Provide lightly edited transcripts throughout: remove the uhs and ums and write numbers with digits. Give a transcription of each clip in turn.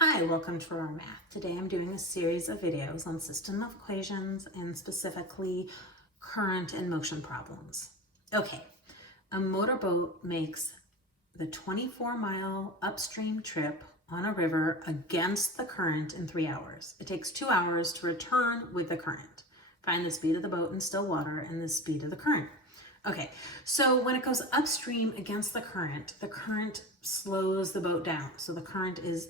Hi, welcome to our math. Today I'm doing a series of videos on system of equations and specifically current and motion problems. Okay, a motorboat makes the 24-mile upstream trip on a river against the current in 3 hours. It takes 2 hours to return with the current. Find the speed of the boat in still water and the speed of the current. Okay, so when it goes upstream against the current slows the boat down. So the current is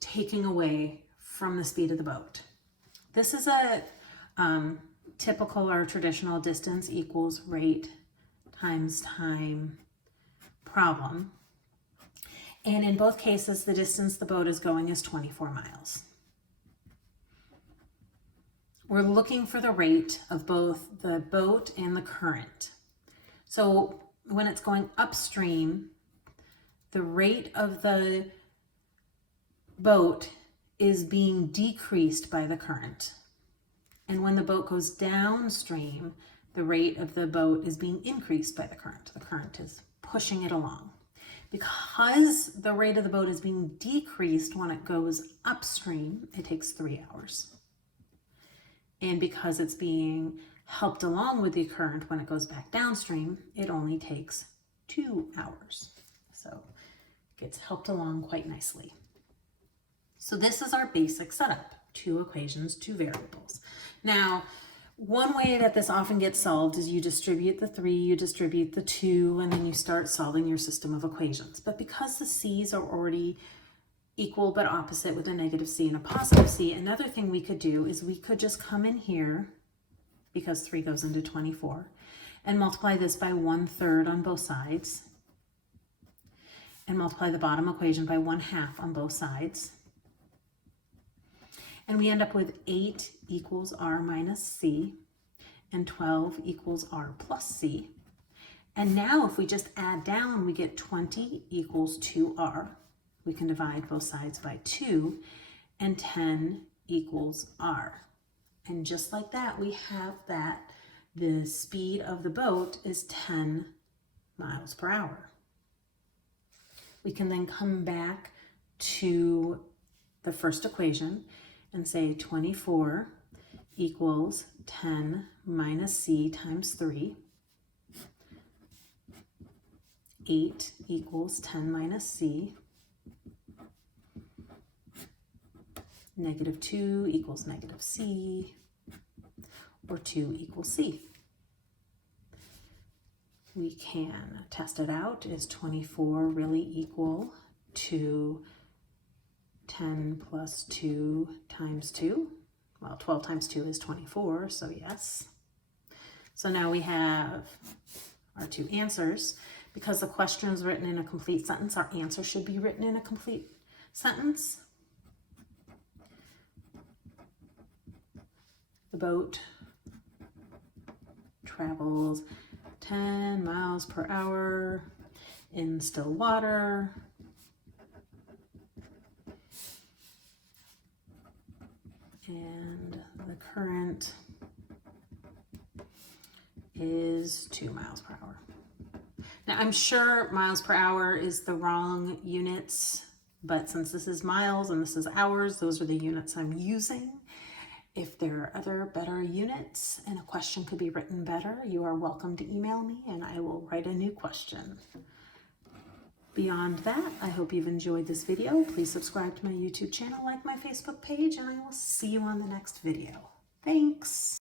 taking away from the speed of the boat. This is a typical or traditional distance equals rate times time problem. And in both cases, the distance the boat is going is 24 miles. We're looking for the rate of both the boat and the current. So when it's going upstream, the rate of the boat is being decreased by the current. And when the boat goes downstream, the rate of the boat is being increased by the current. The current is pushing it along. Because the rate of the boat is being decreased when it goes upstream, it takes 3 hours. And because it's being helped along with the current when it goes back downstream, it only takes 2 hours. So it gets helped along quite nicely. So this is our basic setup, 2 equations, 2 variables. Now, one way that this often gets solved is you distribute the 3, you distribute the 2, and then you start solving your system of equations. But because the c's are already equal but opposite with a negative c and a positive c, another thing we could do is we could just come in here, because 3 goes into 24, and multiply this by 1/3 on both sides, and multiply the bottom equation by 1/2 on both sides. And we end up with 8 equals r minus c, and 12 equals r plus c. And now if we just add down, we get 20 equals 2r. We can divide both sides by 2, and 10 equals r. And just like that, we have that the speed of the boat is 10 miles per hour. We can then come back to the first equation and say 24 equals 10 minus c times 3. 8 equals 10 minus c. Negative 2 equals negative c, or 2 equals c. We can test it out. Is 24 really equal to 10 plus 2 times 2? Well, 12 times 2 is 24, so yes. So now we have our 2 answers. Because the question is written in a complete sentence, our answer should be written in a complete sentence. The boat travels 10 miles per hour in still water. And the current is 2 miles per hour. Now I'm sure miles per hour is the wrong units, but since this is miles and this is hours, those are the units I'm using. If there are other better units and a question could be written better, you are welcome to email me and I will write a new question. Beyond that, I hope you've enjoyed this video. Please subscribe to my YouTube channel, like my Facebook page, and I will see you on the next video. Thanks.